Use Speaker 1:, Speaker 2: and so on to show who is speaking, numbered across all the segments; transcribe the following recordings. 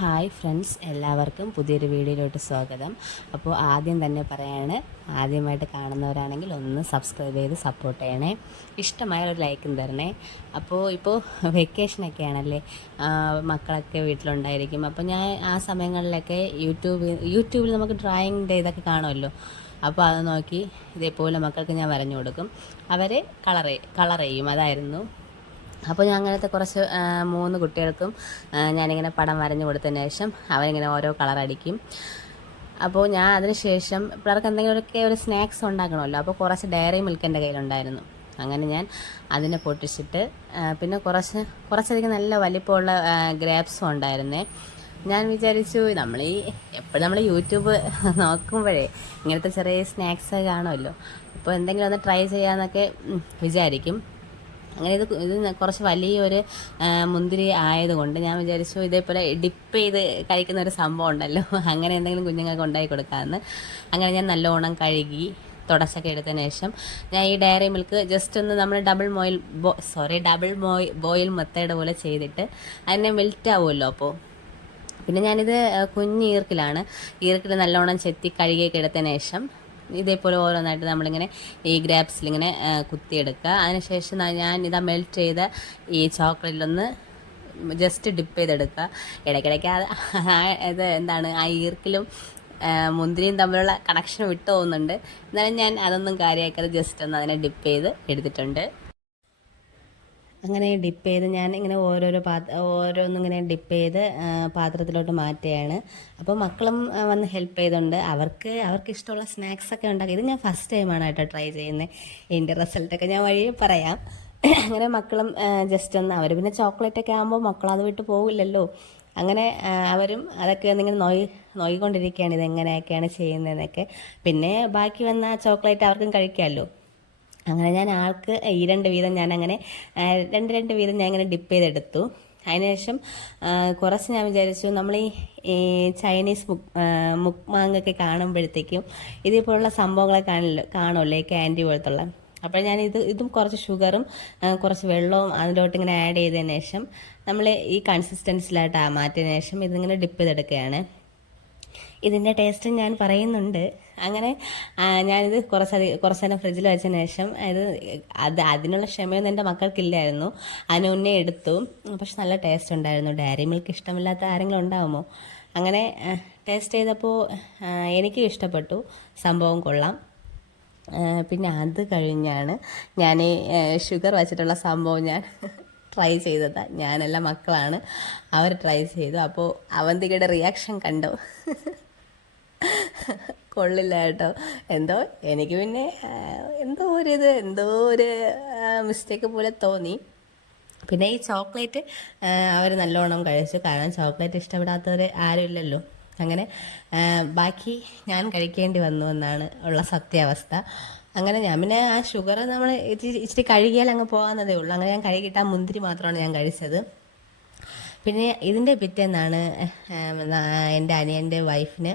Speaker 1: Hi friends എല്ലാവർക്കും പുതിയൊരു വീഡിയോയിലോട്ട് സ്വാഗതം. അപ്പോൾ ആദ്യം തന്നെ പറയാണ് ആദ്യമായിട്ട് കാണുന്നവരാണെങ്കിൽ ഒന്ന് സബ്സ്ക്രൈബ് ചെയ്ത് സപ്പോർട്ട് ചെയ്യണേ. ഇഷ്ടമായ ഒരു ലൈക്കും തരണേ. അപ്പോൾ ഇപ്പോൾ വെക്കേഷനൊക്കെ ആണല്ലേ മക്കളൊക്കെ വീട്ടിലുണ്ടായിരിക്കും. അപ്പോൾ ഞാൻ ആ സമയങ്ങളിലൊക്കെ യൂട്യൂബ് യൂട്യൂബിൽ നമുക്ക് ഡ്രോയിങ്ങിന്റെ ഇതൊക്കെ കാണുമല്ലോ. അപ്പോൾ അത് നോക്കി ഇതേപോലെ മക്കൾക്ക് ഞാൻ വരഞ്ഞു കൊടുക്കും. അവരെ കളർ കളർ ചെയ്യും. അതായിരുന്നു അപ്പോൾ ഞാൻ അങ്ങനത്തെ കുറച്ച് മൂന്ന് കുട്ടികൾക്കും ഞാനിങ്ങനെ പടം വരഞ്ഞു കൊടുത്തതിന് ശേഷം അവരിങ്ങനെ ഓരോ കളർ അടിക്കും. അപ്പോൾ ഞാൻ അതിന് ശേഷം പിള്ളേർക്ക് എന്തെങ്കിലുമൊക്കെ ഒരു സ്നാക്സ് ഉണ്ടാക്കണമല്ലോ. അപ്പോൾ കുറച്ച് ഡയറി മിൽക്ക് എന്റെ കയ്യിലുണ്ടായിരുന്നു. അങ്ങനെ ഞാൻ അതിനെ പൊട്ടിച്ചിട്ട് പിന്നെ കുറച്ച് കുറച്ചധികം നല്ല വലിപ്പമുള്ള ഗ്രാപ്സും ഉണ്ടായിരുന്നേ. ഞാൻ വിചാരിച്ചു നമ്മൾ ഈ എപ്പോഴും നമ്മൾ യൂട്യൂബ് നോക്കുമ്പോഴേ ഇങ്ങനത്തെ ചെറിയ സ്നാക്സ് കാണുമല്ലോ. അപ്പോൾ എന്തെങ്കിലും ഒന്ന് ട്രൈ ചെയ്യാമെന്നൊക്കെ വിചാരിക്കും. അങ്ങനെ ഇത് ഇത് കുറച്ച് വലിയൊരു മുന്തിരി ആയതുകൊണ്ട് ഞാൻ വിചാരിച്ചു ഇതേപോലെ ഡിപ്പ് ചെയ്ത് കഴിക്കുന്ന ഒരു സംഭവം ഉണ്ടല്ലോ. അങ്ങനെ എന്തെങ്കിലും കുഞ്ഞുങ്ങൾക്ക് ഉണ്ടാക്കി കൊടുക്കാമെന്ന് അങ്ങനെ ഞാൻ നല്ലോണം കഴുകി തുടച്ചൊക്കെ എടുത്തതിന് ശേഷം ഞാൻ ഈ ഡയറി മിൽക്ക് ജസ്റ്റ് ഒന്ന് നമ്മൾ ഡബിൾ മോയിൽ സോറി ഡബിൾ മോയ് ബോയിൽ മെത്തേഡ് പോലെ ചെയ്തിട്ട് അതിനെ മെൽറ്റ് ആവുമല്ലോ അപ്പോൾ പിന്നെ ഞാനിത് കുഞ്ഞ് ഈർക്കിലാണ്. ഈർക്കിൽ നല്ലോണം ചെത്തി കഴുകിയൊക്കെ എടുത്തതിന് ശേഷം ഇതേപോലെ ഓരോന്നായിട്ട് നമ്മളിങ്ങനെ ഈ ഗ്രാപ്സിലിങ്ങനെ കുത്തിയെടുക്കുക. അതിനുശേഷം ഞാൻ ഇതാ മെൽറ്റ് ചെയ്ത ഈ ചോക്ലേറ്റിലൊന്ന് ജസ്റ്റ് ഡിപ്പ് ചെയ്തെടുക്കുക. ഇടയ്ക്കിടയ്ക്ക് ഇത് എന്താണ് ആ ഈർക്കിലും മുന്തിരിയും തമ്മിലുള്ള കണക്ഷൻ വിട്ടു പോകുന്നുണ്ട്. എന്നാലും ഞാൻ അതൊന്നും കാര്യമാക്കാതെ ജസ്റ്റ് ഒന്ന് അതിനെ ഡിപ്പ് ചെയ്ത് എടുത്തിട്ടുണ്ട്. അങ്ങനെ ഡിപ്പ് ചെയ്ത് ഞാൻ ഇങ്ങനെ ഓരോരോ പാത്ര ഓരോന്നിങ്ങനെ ഡിപ്പ് ചെയ്ത് പാത്രത്തിലോട്ട് മാറ്റുകയാണ്. അപ്പോൾ മക്കളും വന്ന് ഹെൽപ്പ് ചെയ്തുണ്ട്. അവർക്ക് അവർക്ക് ഇഷ്ടമുള്ള സ്നാക്സ് ഒക്കെ ഉണ്ടാക്കി. ഇത് ഞാൻ ഫസ്റ്റ് ടൈമാണ് കേട്ടോ ട്രൈ ചെയ്യുന്നത് എന്റെ റിസൾട്ടൊക്കെ ഞാൻ വഴി പറയാം. അങ്ങനെ മക്കളും ജസ്റ്റ് ഒന്ന് അവർ പിന്നെ ചോക്ലേറ്റ് ഒക്കെ ആകുമ്പോൾ മക്കൾ അത് വിട്ട് പോകില്ലല്ലോ അങ്ങനെ അവരും അതൊക്കെ ഒന്നിങ്ങനെ നോയി നോയിക്കൊണ്ടിരിക്കുകയാണ്. ഇതെങ്ങനെയൊക്കെയാണ് ചെയ്യുന്നതെന്നൊക്കെ. പിന്നെ ബാക്കി വന്ന ചോക്ലേറ്റ് അവർക്കും കഴിക്കാമല്ലോ. അങ്ങനെ ഞാൻ ആൾക്ക് ഈ രണ്ട് വീതം ഞാൻ അങ്ങനെ രണ്ട് രണ്ട് വീതം ഞാൻ ഇങ്ങനെ ഡിപ്പ് ചെയ്തെടുത്തു. അതിനുശേഷം കുറച്ച് ഞാൻ വിചാരിച്ചു നമ്മൾ ഈ ചൈനീസ് മുക് മുക്മാങ്ങൊക്കെ കാണുമ്പോഴത്തേക്കും ഇതേപോലുള്ള സംഭവങ്ങളെ കാണില്ല കാണുമല്ലോ ക്യാൻഡി പോലത്തുള്ള. അപ്പോൾ ഞാൻ ഇത് ഇതും കുറച്ച് ഷുഗറും കുറച്ച് വെള്ളവും അതിലോട്ട് ഇങ്ങനെ ആഡ് ചെയ്തതിന് ശേഷം നമ്മൾ ഈ കൺസിസ്റ്റൻസിലായിട്ട് മാറ്റിയതിന് ശേഷം ഇതിങ്ങനെ ഡിപ്പ് ചെയ്തെടുക്കുകയാണ്. ഇതിന്റെ ടേസ്റ്റ് ഞാൻ പറയുന്നുണ്ട്. അങ്ങനെ ഞാനിത് കുറച്ചധികം കുറച്ച് നേരം ഫ്രിഡ്ജിൽ വെച്ചതിന് ശേഷം ഇത് അത് അതിനുള്ള ക്ഷമയൊന്നും എന്റെ മക്കൾക്കില്ലായിരുന്നു. അതിന് മുന്നേ എടുത്തു. പക്ഷെ നല്ല ടേസ്റ്റ് ഉണ്ടായിരുന്നു. ഡയറി മിൽക്ക് ഇഷ്ടമില്ലാത്ത ആരെങ്കിലും ഉണ്ടാവുമോ? അങ്ങനെ ടേസ്റ്റ് ചെയ്തപ്പോൾ എനിക്കും ഇഷ്ടപ്പെട്ടു. സംഭവം കൊള്ളാം. പിന്നെ അത് കഴിഞ്ഞാണ് ഞാൻ ഷുഗർ വെച്ചിട്ടുള്ള സംഭവം ഞാൻ ട്രൈ ചെയ്തത്. ഞാനല്ല മക്കളാണ്. അവർ ട്രൈ ചെയ്തു. അപ്പോൾ അവന്തികയുടെ റിയാക്ഷൻ കണ്ടോ. കൊള്ളില്ല കേട്ടോ. എന്തോ എനിക്ക് പിന്നെ എന്തോ ഒരു ഇത് എന്തോ ഒരു മിസ്റ്റേക്ക് പോലെ തോന്നി. പിന്നെ ഈ ചോക്ലേറ്റ് അവർ നല്ലോണം കഴിച്ചു. കാരണം ചോക്ലേറ്റ് ഇഷ്ടപ്പെടാത്തവർ ആരുമില്ലല്ലോ അങ്ങനെ ബാക്കി ഞാൻ കഴിക്കേണ്ടി വന്നു എന്നാണ് ഉള്ള സത്യാവസ്ഥ. അങ്ങനെ ഞാൻ പിന്നെ ആ ഷുഗർ നമ്മൾ ഇച്ചിരി കഴുകിയാൽ അങ്ങ് പോകാവുന്നതേ ഉള്ളൂ. അങ്ങനെ ഞാൻ കഴുകിയിട്ട് ആ മുന്തിരി മാത്രമാണ് ഞാൻ കഴിച്ചത്. പിന്നെ ഇതിന്റെ പിറ്റേന്നാണ് എന്റെ അനിയന്റെ വൈഫിന്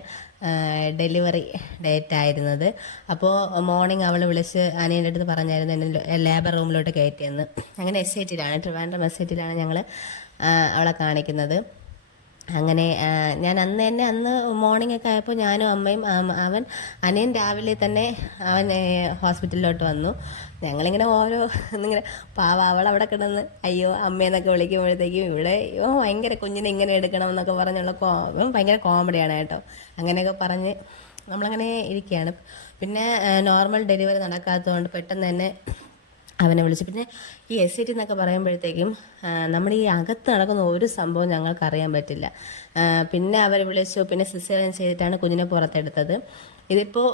Speaker 1: ഡെലിവറി ഡേറ്റ് ആയിരുന്നത് അപ്പോൾ മോർണിംഗ് അവൾ വിളിച്ച് അനിയന്റെ അടുത്ത് പറഞ്ഞായിരുന്നു എന്നെ ലേബർ റൂമിലോട്ട് കയറ്റിയെന്ന്. അങ്ങനെ എസ് ഐ ടിയിലാണ് ട്രിവാൻഡ്രം എസ് ഐ ടിയിലാണ് ഞങ്ങൾ അവളെ കാണിക്കുന്നത്. അങ്ങനെ ഞാൻ അന്ന് തന്നെ അന്ന് മോർണിംഗ് ഒക്കെ ആയപ്പോൾ ഞാനും അമ്മയും അവൻ അനിയൻ രാവിലെ തന്നെ അവൻ ഹോസ്പിറ്റലിലോട്ട് വന്നു. ഞങ്ങളിങ്ങനെ ഓരോ ഇങ്ങനെ പാവ അവൾ അവിടെ കിടന്ന് അയ്യോ അമ്മയെന്നൊക്കെ വിളിക്കുമ്പോഴത്തേക്കും ഇവിടെ ഓ ഭയങ്കര കുഞ്ഞിനെ ഇങ്ങനെ എടുക്കണം എന്നൊക്കെ പറഞ്ഞുള്ള ഭയങ്കര കോമഡിയാണ് കേട്ടോ. അങ്ങനെയൊക്കെ പറഞ്ഞ് നമ്മളങ്ങനെ ഇരിക്കുകയാണ്. പിന്നെ നോർമൽ ഡെലിവറി നടക്കാത്തതുകൊണ്ട് പെട്ടെന്ന് തന്നെ അവനെ വിളിച്ചു. പിന്നെ ഈ എസ് സി ടി എന്നൊക്കെ പറയുമ്പോഴത്തേക്കും നമ്മൾ ഈ അകത്ത് നടക്കുന്ന ഒരു സംഭവം ഞങ്ങൾക്ക് അറിയാൻ പറ്റില്ല പിന്നെ അവർ വിളിച്ചു. പിന്നെ സിസേറിയൻ ചെയ്തിട്ടാണ് കുഞ്ഞിനെ പുറത്തെടുത്തത്. ഇതിപ്പോൾ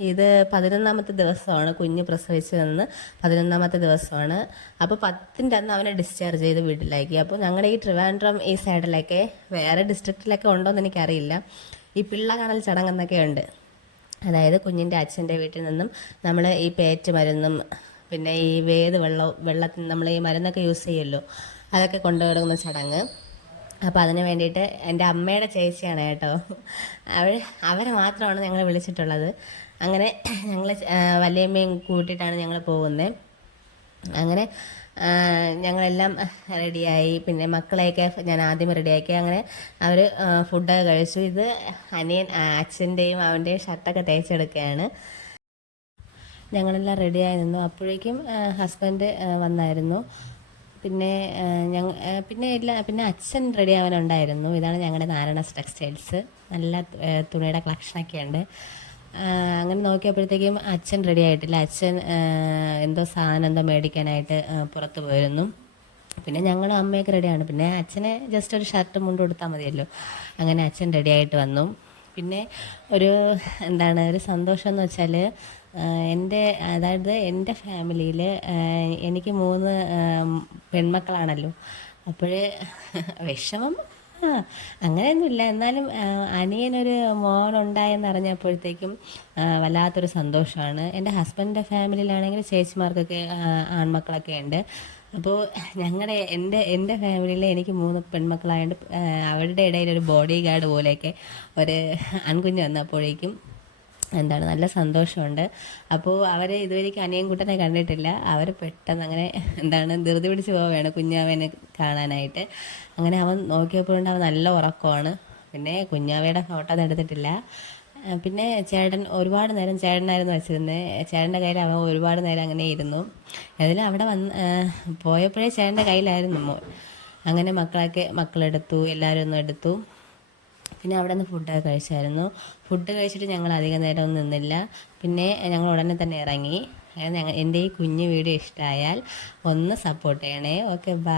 Speaker 1: ഇത് പതിനൊന്നാമത്തെ ദിവസമാണ് കുഞ്ഞ് പ്രസവിച്ച് വന്ന് പതിനൊന്നാമത്തെ ദിവസമാണ്. അപ്പോൾ പത്തിന്റെ അന്ന് അവനെ ഡിസ്ചാർജ് ചെയ്ത് വീട്ടിലാക്കി. അപ്പോൾ ഞങ്ങളുടെ ഈ ട്രിവാൻഡ്രം ഈ സൈഡിലൊക്കെ വേറെ ഡിസ്ട്രിക്റ്റിലൊക്കെ ഉണ്ടോയെന്ന് എനിക്കറിയില്ല. ഈ പിള്ള കാണൽ ചടങ്ങെന്നൊക്കെ ഉണ്ട്. അതായത് കുഞ്ഞിന്റെ അച്ഛന്റെ വീട്ടിൽ നിന്നും നമ്മൾ ഈ പേറ്റ് മരുന്നും പിന്നെ ഈ വേത് വെള്ളം വെള്ളത്തിൽ നമ്മൾ ഈ മരുന്നൊക്കെ യൂസ് ചെയ്യുമല്ലോ. അതൊക്കെ കൊണ്ടുവരുന്ന ചടങ്ങ്. അപ്പോൾ അതിന് വേണ്ടിയിട്ട് എന്റെ അമ്മയുടെ ചേച്ചിയാണ് കേട്ടോ. അവർ അവരെ മാത്രമാണ് ഞങ്ങൾ വിളിച്ചിട്ടുള്ളത്. അങ്ങനെ ഞങ്ങൾ വല്യമ്മയും കൂട്ടിയിട്ടാണ് ഞങ്ങൾ പോകുന്നത് അങ്ങനെ ഞങ്ങളെല്ലാം റെഡിയായി. പിന്നെ മക്കളെയൊക്കെ ഞാൻ ആദ്യം റെഡിയാക്കി. അങ്ങനെ അവർ ഫുഡൊക്കെ കഴിച്ചു. ഇത് അനിയൻ അച്ഛന്റെയും അവന്റെയും ഷർട്ടൊക്കെ തേച്ചെടുക്കുകയാണ്. ഞങ്ങളെല്ലാം റെഡിയായി നിന്നു. അപ്പോഴേക്കും ഹസ്ബൻഡ് വന്നായിരുന്നു. പിന്നെ ഞങ്ങൾ പിന്നെ എല്ലാ പിന്നെ അച്ഛൻ റെഡി ആവാനുണ്ടായിരുന്നു. ഇതാണ് ഞങ്ങളുടെ നാരായണ ടെക്സ്റ്റൈൽസ് നല്ല തുണിയുടെ കളക്ഷനൊക്കെ ഉണ്ട്. അങ്ങനെ നോക്കിയപ്പോഴത്തേക്കും അച്ഛൻ റെഡി ആയിട്ടില്ല. അച്ഛൻ എന്തോ സാധനം എന്തോ മേടിക്കാനായിട്ട് പുറത്ത് പോയിരുന്നു. പിന്നെ ഞങ്ങളും അമ്മയൊക്കെ റെഡിയാണ് പിന്നെ അച്ഛനെ ജസ്റ്റ് ഒരു ഷർട്ട് മുണ്ട് കൊടുത്താൽ മതിയല്ലോ. അങ്ങനെ അച്ഛൻ റെഡി ആയിട്ട് വന്നു. പിന്നെ ഒരു എന്താണ് ഒരു സന്തോഷം എന്ന് വെച്ചാൽ എന്റെ അതായത് എന്റെ ഫാമിലിയിൽ എനിക്ക് മൂന്ന് പെൺമക്കളാണല്ലോ. അപ്പോഴേ വിഷമം. ആ അങ്ങനെയൊന്നുമില്ല. എന്നാലും അനിയനൊരു ആ, വല്ലാത്തൊരു സന്തോഷമാണ്. എന്റെ ഹസ്ബൻഡിന്റെ ഫാമിലിയിലാണെങ്കിൽ ചേച്ചിമാർക്കൊക്കെ ആൺമക്കളൊക്കെ ഉണ്ട്. അപ്പോൾ ഞങ്ങളുടെ എന്റെ എന്റെ ഫാമിലിയിൽ എനിക്ക് മൂന്ന് പെൺമക്കളായതുകൊണ്ട് അവരുടെ ഇടയിൽ ഒരു ബോഡി ഗാർഡ് പോലെയൊക്കെ ഒരു ആൺകുഞ്ഞ് വന്നപ്പോഴേക്കും എന്താണ് നല്ല സന്തോഷമുണ്ട്. അപ്പോൾ അവർ ഇതുവരെയ്ക്ക് അനിയൻകുട്ടനെ കണ്ടിട്ടില്ല. അവർ പെട്ടെന്ന് അങ്ങനെ എന്താണ് ധൃതി പിടിച്ച് പോവുകയാണ് കുഞ്ഞാവേനെ കാണാനായിട്ട്. അങ്ങനെ അവൻ നോക്കിയപ്പോഴുണ്ട് അവൻ നല്ല ഉറക്കമാണ്. പിന്നെ കുഞ്ഞാവയുടെ ഫോട്ടോ ഒന്നും എടുത്തിട്ടില്ല. പിന്നെ ചേട്ടൻ ഒരുപാട് നേരം ചേട്ടനായിരുന്നു വെച്ചിരുന്നത് ചേട്ടന്റെ കയ്യിൽ അവൻ ഒരുപാട് നേരം അങ്ങനെ ഇരുന്നു. അതിൽ അവിടെ വന്ന് പോയപ്പോഴേ ചേട്ടന്റെ കയ്യിലായിരുന്നു അങ്ങനെ മക്കളൊക്കെ മക്കളെടുത്തു എല്ലാവരും ഒന്നും എടുത്തു. പിന്നെ അവിടെ നിന്ന് ഫുഡൊക്കെ കഴിച്ചായിരുന്നു. ഫുഡ് കഴിച്ചിട്ട് ഞങ്ങൾ അധികം നേരം നിന്നില്ല. പിന്നെ ഞങ്ങൾ ഉടനെ തന്നെ ഇറങ്ങി. ഞങ്ങൾ എന്റെ ഈ കുഞ്ഞു വീഡിയോ ഇഷ്ടമായാൽ ഒന്ന് സപ്പോർട്ട് ചെയ്യണേ. Okay bye